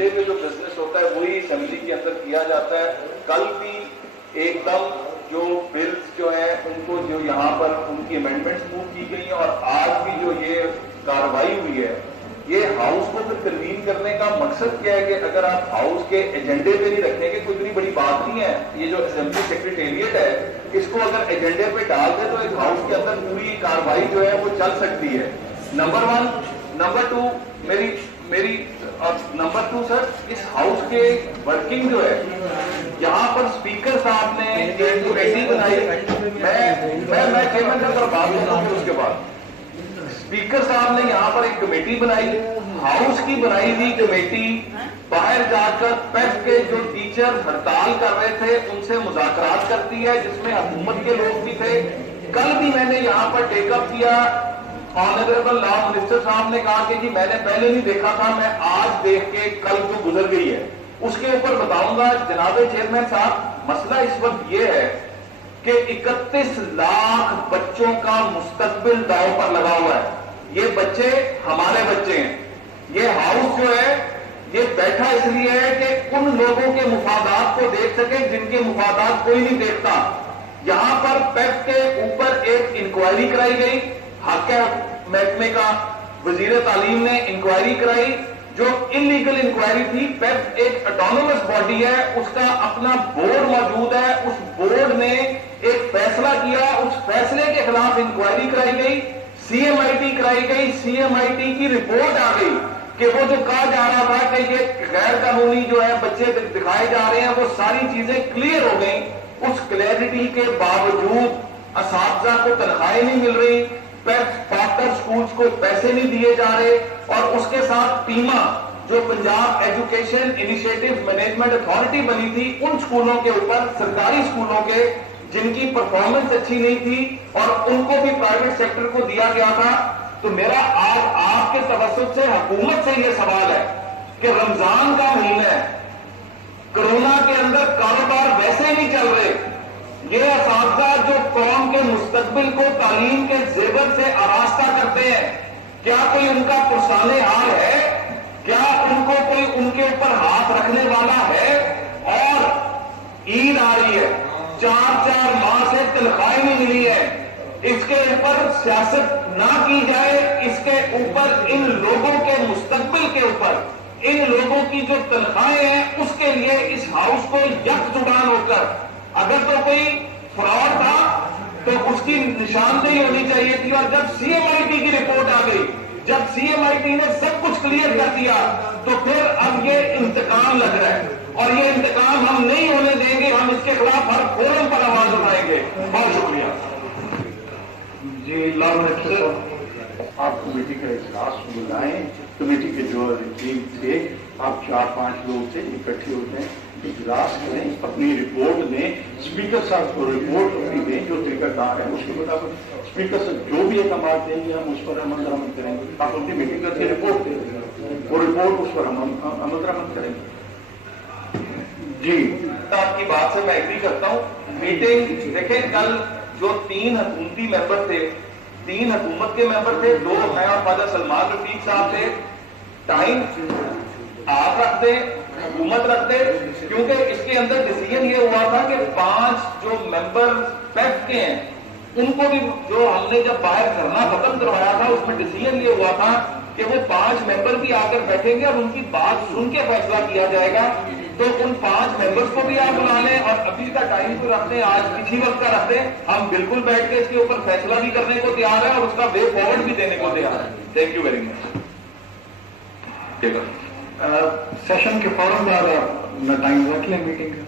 ایجنڈے پہ جو بزنس ہوتا ہے وہی اسمبلی کے اندر کیا جاتا ہے. کل بھی ایک دم جو بلز جو ہیں ان کو جو یہاں پر ان کی امینڈمنٹس موو کی گئی ہیں اور آج بھی جو یہ کارروائی ہوئی ہے یہ ہاؤس کو پھر کنوین کرنے کا مقصد کیا ہے کہ اگر آپ ہاؤس کے ایجنڈے پہ نہیں رکھیں گے کوئی اتنی بڑی بات نہیں ہے. یہ جو اسمبلی سیکریٹریٹ ہے اس کو اگر ایجنڈے پہ ڈال دیں تو ایک ہاؤس کے اندر پوری کارروائی جو ہے وہ چل سکتی ہے. نمبر 1. نمبر 2 میری نمبر 2 سر اس ہاؤس کے ورکنگ جو ہے یہاں پر اسپیکر صاحب نے ایک کمیٹی بنائی. میں چیئرمین کا بات کرتا ہوں اس کے بعد اسپیکر صاحب نے یہاں پر ایک کمیٹی بنائی. ہاؤس کی بنائی ہوئی کمیٹی باہر جا کر پیف کے جو ٹیچر ہڑتال کر رہے تھے ان سے مذاکرات کرتی ہے جس میں حکومت کے لوگ بھی تھے. کل بھی میں نے یہاں پر ٹیک اپ کیا. آنریبل لا منسٹر صاحب نے کہا کہ جی میں نے پہلے نہیں دیکھا تھا, میں آج دیکھ کے کل جو گزر گئی ہے اس کے اوپر بتاؤں گا. جناب چیئرمین صاحب مسئلہ اس وقت یہ ہے کہ 31 لاکھ بچوں کا مستقبل داؤ پر لگا ہوا ہے. یہ بچے ہمارے بچے ہیں. یہ ہاؤس جو ہے یہ بیٹھا اس لیے ہے کہ ان لوگوں کے مفادات کو دیکھ سکے جن کے مفادات کوئی نہیں دیکھتا. یہاں پر پیف کے اوپر ایک انکوائری کرائی گئی. حق محکمے کا وزیر تعلیم نے انکوائری کرائی جو انلیگل انکوائری تھی. پیف ایک اٹانومس باڈی ہے, اس کا اپنا بورڈ موجود ہے. اس بورڈ نے ایک فیصلہ کیا, اس فیصلے کے خلاف انکوائری کرائی گئی, سی ایم آئی ٹی کرائی گئی. سی ایم آئی ٹی کی رپورٹ آ گئی کہ وہ جو کہا جا رہا تھا کہ یہ غیر قانونی جو ہے بچے دکھائے جا رہے ہیں وہ ساری چیزیں کلیئر ہو گئیں. اس کلیئرٹی کے باوجود اساتذہ کو تنخواہیں نہیں مل رہی, پارٹنر سکولز کو پیسے نہیں دیے جا رہے, اور اس کے ساتھ پیما جو Punjab education initiative management authority بنی تھی ان سکولوں کے اوپر, سرکاری سکولوں کے جن کی پرفارمنس اچھی نہیں تھی اور ان کو بھی پرائیویٹ سیکٹر کو دیا گیا تھا. تو میرا آج آپ کے توسط سے حکومت سے یہ سوال ہے کہ رمضان کا مہینہ ہے, کرونا کے اندر کاروبار ویسے ہی نہیں چل رہے, یہ اساتذہ جو قوم کے مستقبل کو تعلیم کے زیور سے آراستہ کرتے ہیں, کیا کوئی ان کا پرسان حال ہے؟ کیا ان کو کوئی ان کے اوپر ہاتھ رکھنے والا ہے؟ اور عید آ رہی ہے, 4 ماہ سے تنخواہیں نہیں ملی ہے. اس کے اوپر سیاست نہ کی جائے, اس کے اوپر ان لوگوں کے مستقبل کے اوپر ان لوگوں کی جو تنخواہیں ہیں اس کے لیے اس ہاؤس کو یکجہت ہو کر, اگر تو کوئی فراڈ تھا تو اس کی نشاندہی ہونی چاہیے تھی. اور جب سی ایم آئی ٹی کی رپورٹ آ گئی, جب سی ایم آئی ٹی نے سب کچھ کلیئر کر دیا, تو پھر اب یہ انتقام لگ رہا ہے, اور یہ انتقام ہم نہیں ہونے دیں گے. ہم اس کے خلاف ہر فورم پر آواز اٹھائیں گے. بہت شکریہ. جی آپ کمیٹی کا اجلاس بلائیں. کمیٹی کے جو ٹیم تھے آپ 4-5 لوگ سے اکٹھے ہوتے ہیں, اجلاس کریں, اپنی رپورٹ دیں, اسپیکر صاحب کو رپورٹ اپنی دیں جو طریقہ کار ہے اس کے مطابق اسپیکر صاحب جو بھی اقدامات دیں گے ہم اس پر عمل درآمد کریں گے. آپ اپنی میٹنگ کر کے رپورٹ دیں, وہ رپورٹ اس پر ہم عمل درآمد کریں گے. جی آپ کی بات سے میں ایگری کرتا ہوں. میٹنگ دیکھیں, کل جو 3 حکومتی ممبر تھے, 3 حکومت کے ممبر تھے, 2 میں اور خواجہ سلمان رفیق صاحب تھے. ٹائم آپ رکھ دیں, حکومت رکھ دے, کیونکہ اس کے اندر ڈیسیژن یہ ہوا تھا کہ 5 جو ممبر پیف کے ہیں ان کو بھی جو ہم نے جب باہر دھرنا ختم کروایا تھا اس میں ڈیسیژن یہ ہوا تھا کہ وہ 5 ممبر بھی آ کر بیٹھیں گے اور ان کی بات سن کے فیصلہ کیا جائے گا. تو ان 5 ممبرس کو بھی آپ بلا لیں اور ابھی کا ٹائم کو رکھ دیں, آج کسی وقت کا رکھ دیں. ہم بالکل بیٹھ کے اس کے اوپر فیصلہ بھی کرنے کو تیار ہے اور اس کا وے فارورڈ بھی دینے کو تیار ہے. Thank you very much. Session کے فوراً بعد آپ ٹائم رکھ لیں میٹنگ کا.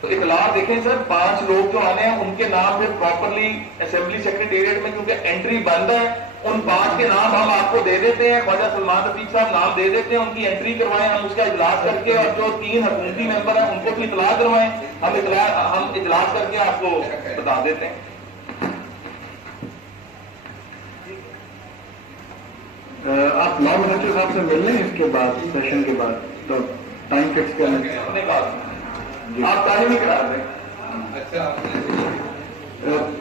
تو اطلاع دیکھیں سر, 5 لوگ جو آنے ہیں ان کے نام پھر پراپرلی اسمبلی سیکریٹریٹ میں کیونکہ انٹری بند ہے, ان 5 کے نام ہم آپ کو دے دیتے ہیں. خواجہ سلمان رفیق صاحب نام دے دیتے ہیں, ان کی انٹری کروائیں, ہم اس کا اجلاس کر کے, اور جو 3 حکومتی ممبر ہیں ان کو بھی اطلاع کروائیں, ہم اجلاس کر کے آپ کو بتا دیتے ہیں. آپ لا منسٹر صاحب سے مل لیں اس کے بعد, سیشن کے بعد, تو ٹائم فکس کریں. اپنے بات آپ ٹائم ہی کرا دیں.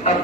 اب